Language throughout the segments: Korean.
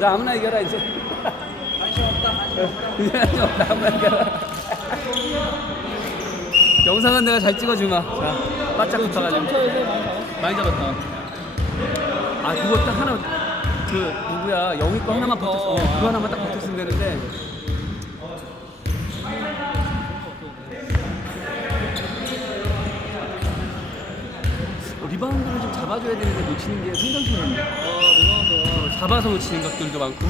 자 아무나 이겨라 이제. 관심 없다 관심 없다 아무나 이겨라. 영상은 내가 잘 찍어주마. 자 바짝 붙어가지고. 많이 잡았다. 아 그거 딱 하나 그 누구야 영희 거 하나만 붙었어. 어, 그거 하나만 딱 붙었으면 되는데. 리바운드를 좀 잡아줘야 되는데 놓치는 게 생각보다 어 리바운드 잡아서 놓치는 것들도 많고.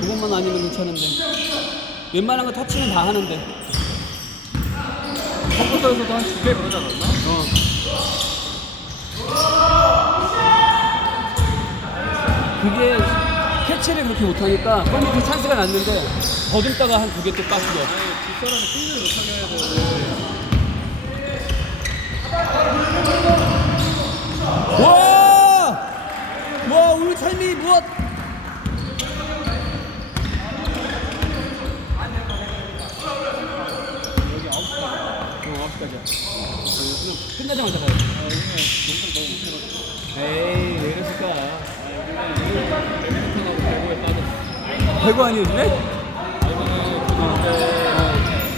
그것만 아니면 괜찮은데. 웬만한 거 터치는 다 하는데. 컴퓨터에서도 한 두 개 그러지 않았나? 어. 그게 캐치를 그렇게 못하니까 뻔히 찬스가 났는데 더듬다가 한 두 개 또 빠지고 뒷사람이 뛰지를 못하게 해야 되는데 와! 와 우리 삶이 무엇? 여기 아홉 시 어, 9시까지야. 끝나자마자. 아 요즘에 못해가지고 에이, 왜 빠졌어 배구 고등학교 때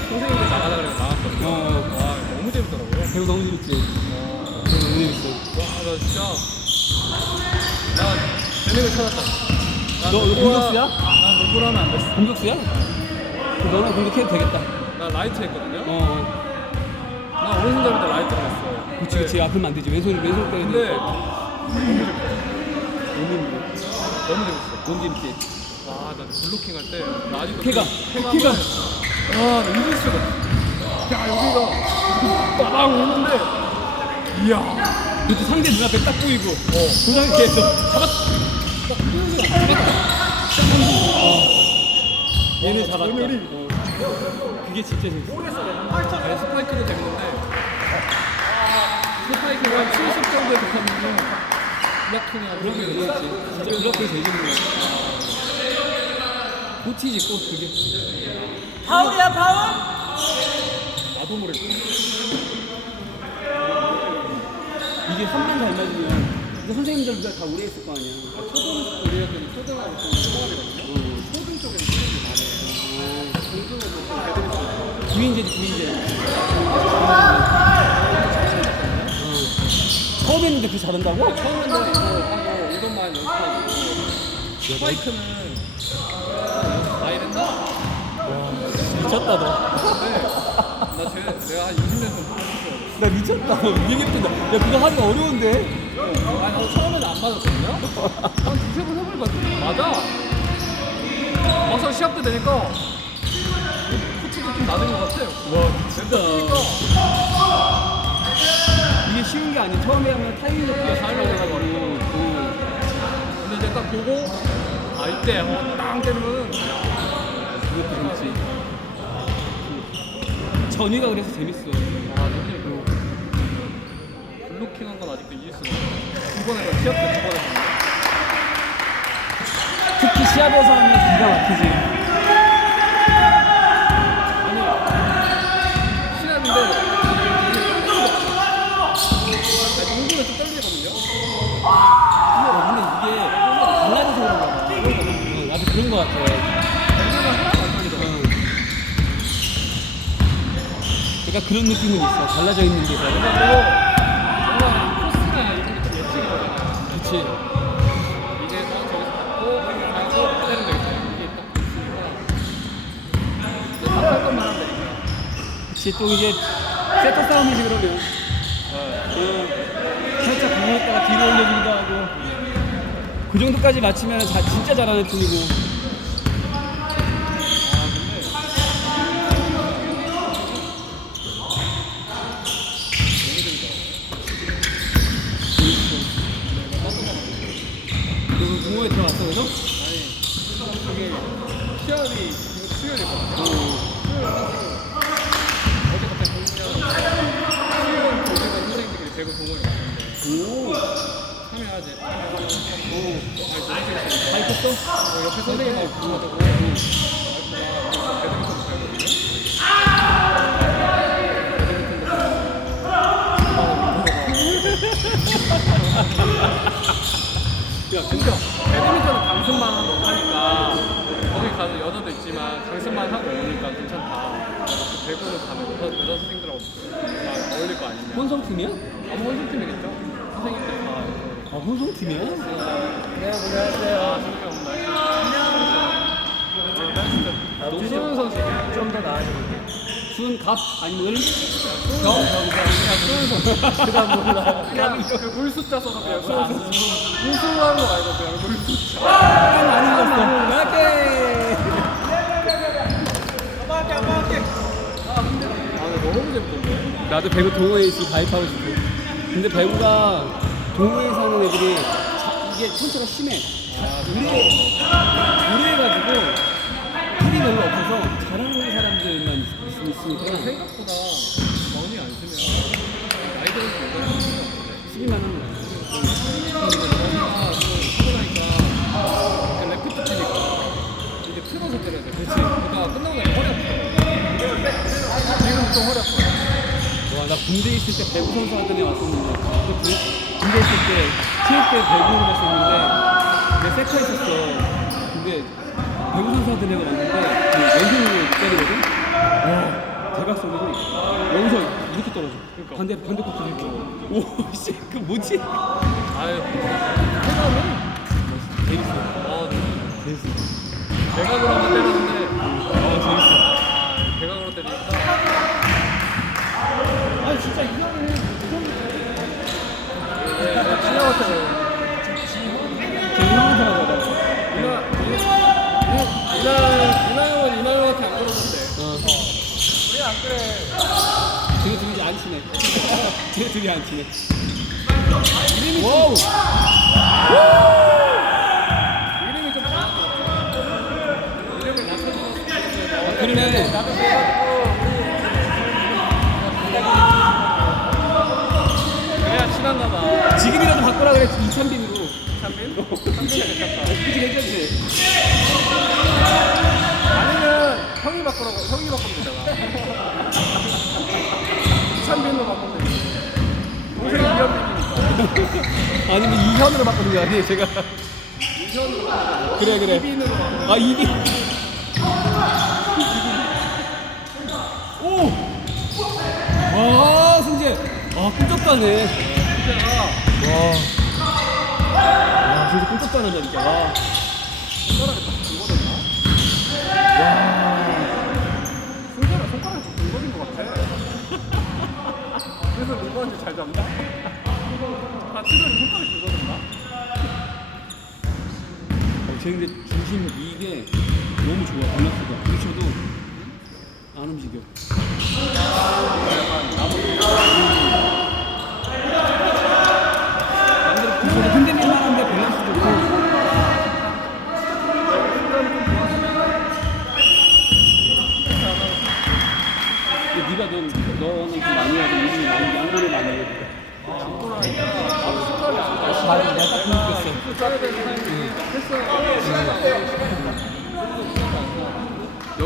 선생님들 나가자 그래서 나갔거든요 어, 와 너무 재밌더라고요 배구 너무 재밌지. 어, 너무 재밌어. 와나 진짜 나 재능을 찾았다 난너 농구가- 공격수야? 난 농구를 하면 안 됐어 공격수야? 그 너는 공격해도 되겠다. 나 라이트 했거든요 어, 나 오른손잡이인데 라이트를 했어 그치, 그치. 앞으면 안 되지. 왼손, 왼손 때는. 근데 너무 힘들어. 너무 재밌어 너무 재밌지. 아, 나 블로킹 할 때, 나 아직도 쾌감. 쾌감. 쾌감. 아, 나 잊을 수가 없어. 야, 여기가 빠방 했는데, 이야. 그때 상대 눈앞에 딱 보이고. 어. 도장이 계속. 딱 잡았다. 얘는 와, 잡았다. 어. 그게 진짜 재밌어. 아니, 스파이크도 재밌는데, 스파이크가 한70 정도에 붙었는데, 블락킹이야. 그런 게 재밌지. 진짜 블럭이 제일 재밌는 거야. 꽃이지, 꽃, 그게. 파울이야 파울? 나도 모르겠어. 이게 한번잘 맞으면. 그 선생님들도 다 오래 했을 거 아니야. 초등, 우리 애들이 초등하고 좀 초등학이거든요. 어. 초등 쪽에는 친구들이 많아요. 공중은 뭐 배드민턴. 구인제지, 구인제. 어. 처음 했는데 그 잘한다고? 처음에는 이거 하고 이것만 연습하고 스파이크는 나이 된다? 미쳤다, 너. 근데 나 쟤, 내가 한 20년 정도 했어 나 미쳤다. 얘기했다. 야, 그거 하기 어려운데? 아니 처음에는 안 맞았거든요? 한 두세 번 해보니까 맞아 막상 시합 때 되니까 코치도 좀 나는 것 같아 와, 미친다. 그러니까 이게 쉬운 게 아니야. 처음에 하면 타이밍 잡기가 타이밍 잘해가지고. 잡기가 어. 근데 이제 딱 보고 아 이때 어, 땅 때리면은 그것도 재밌지. 전이가 그래서 재밌어. 아그 블로킹한 건 아직도 이길 수가 없어 두 번에 시합 때두 번에 특히 시합에서 하면 기가 막히지. 아니 시합인데 농구는 좀 떨리거든요 근데 이게 달라져서 그런가 봐. 어, 나도 그런 거 같아. 농구는 하나도 안 떨리더라고 응. 그러니까 그런 느낌은 있어. 달라져 있는 게. 뭔가 뭐 뭔가 코스나 이런 게좀 예측이 그치. 이제 딱 저기서 받고 가서 때리면 되겠다 이게 딱 있으니까 이제 답할 것만 하면 되니까 그치. 또 이제 세터 싸움이지, 그러면. 어, 살짝 구부렸다가 뒤로 올려주기도 하고. 그 정도까지 맞추면 자, 진짜 잘하는 팀이고. 너 공모에 들어갔어, 그래서? 아니 시합이 지금 수요일이거든요 수요일 어제 갑자기 공부하는데 수요일 거기가 선생님들끼리 배구 동호회 갔는데 오, 참여하지 오. 가르쳤어? 어, 옆에 선생님하고 공부하자고 와이프가 배드민턴 배우거든요 야, 진짜 오니까 괜찮다. 대구로 가면 여자, 여자 선생들하고 막 어울릴 거 아니냐. 혼성팀이야? 아마 혼성팀이겠죠? 선생님들 다. 아, 혼성팀이야? 네, 안녕하세요. 농수는 선수. 좀더 나아지고. 준, 갑, 아니면 을, 경, 경, 경. 아, 그다 몰라. 뭐 그냥 그 물숫자 써서 그냥 아, 수원. 물수하는 아. 거 말고 그냥 물숫자. 아닌 것 같아. 나도 배구 동호회 있으면 가입하고 싶어. 근데 배구가 동호회 사는 애들이 자- 이게 천체가 심해. 의뢰, 의뢰해가지고 힘이 별로 없어서 잘하는 사람들만 있- 있으니까 생각보다 많이 안 쓰면 나이 들어서 같은데. 12만 원. 힘이라는 걸 너무나 하고 나니까 레프트 뛰니까 이제 틀어서 때려야 돼. 그렇지. 그러니까 끝나고 나니 허리 아프다. 지금 좀 허리 아파. 와, 나 군대 있을 때 배구 선수 하던 애 왔었는데, 그 군, 군대 있을 때 체육대 배구를 했었는데, 내가 세터 했었어. 근데 배구 선수 하던 애가 왔는데, 그 왼손으로 때리거든? 와, 대각선으로 여기서 이렇게 떨어져. 반대, 반대 코트 들고. 오, 씨, 그 뭐지? 아유. 해가는 재밌어. 아, 네. 재밌어. 대각으로 한번 때렸는데 어, 재밌어. 아, 대각으로 때리니까 아, 진짜 이거는, 신영한테 제 형한테 하잖아. 이나 이나 이나 이나 형은 이나 형한테 안 그러던데. 어. 우리 안 그래. 되게 둘이 안 친해. 둘이 안. 이름이 와우! 이름이 좀. 이름을 낮춰주면 그러네. 그래야 친한가 봐. 지금이라도 바꾸라 그래, 이찬빈으로. 참빈? 참빈이 괜찮다. 그치, 괜찮지? 아니면 형이 바꾸라고 형이 바꾸면 되잖아. 참빈으로 바꾸면 되지. 동생이 이현빈이니까. 아니면 이현으로 바꾸는 거 아니에요, 제가. 이현으로 바꾸면 그래, 그래. 이빈으로 바꾸면 아, 이게. 오! 와, 승재. 아, 끈적다네. 진짜가 와. 와, 진짜 진짜. 와. 손가락이 딱 굵어졌나? 승재가 손가락이 좀 굵어진 것 같아. 그래서 잡나? 아, 치더니 손가락이 굵어졌나? 어, 쟤 근데 중심 이게 너무 좋아. 밸런스가. 부딪혀도 안 움직여. 남들 부딪혀도 흔들릴만 한데 밸런스 좋고. 근데 네가 넌, 너는 좀 많이 하고 요즘 많이 양보를 많이 해. 맞아, 내가 딱 생각했어. 짜야 되는 타이밍에 했어요.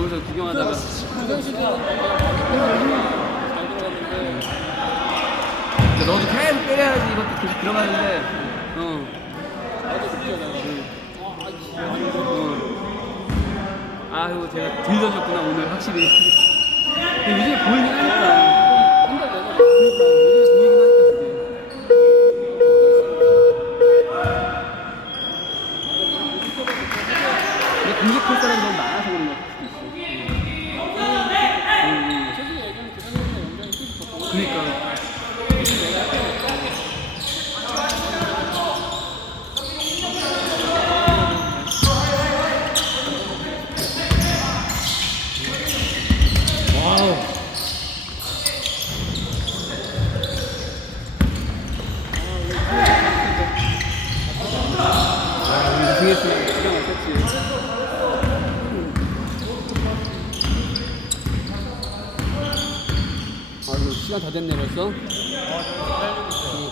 여기서 구경하다가 시즌은 잘 들어갔는데 근데 너도 계속 때려야지 이것도 계속 들어가는데 어. 나도 내가. 어. 아유 제가 들려줬구나 오늘 확실히 근데 요즘에 보이긴 하니까 한달 내내 그러니까 요즘에 보이긴 하니까 그게 근데 공격할 사람이 너무 많아서 그런 걸 수도 있어 응. 응. 최근에 예전에 기상이랑 연장이 계속 졌고 그러니까 와우. 아, 우리 우승했으면 기가 막혔지. 아이고 시간 다 됐네 벌써. 어,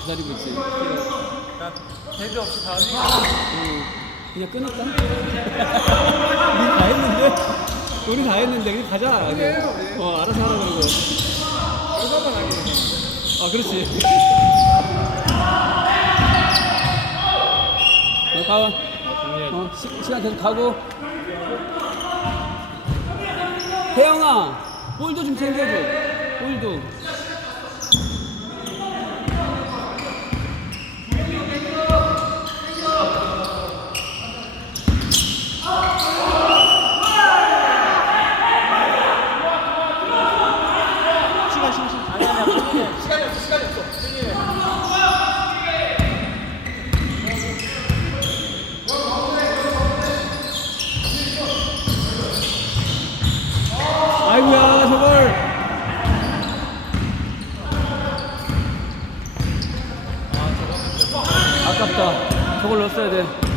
기다리고 있지. 대비 없이 다 응. 그냥 끊을까? 우리 다 했는데? 우리 다 했는데 그냥 가자. 그냥. 어 알아서 하라 그러고. 의사만 아니고 아 그렇지. 어, 가. 어 시, 시간 계속 가고. 혜영아 볼도 좀 챙겨줘. 볼도. 골 넣었어야 돼.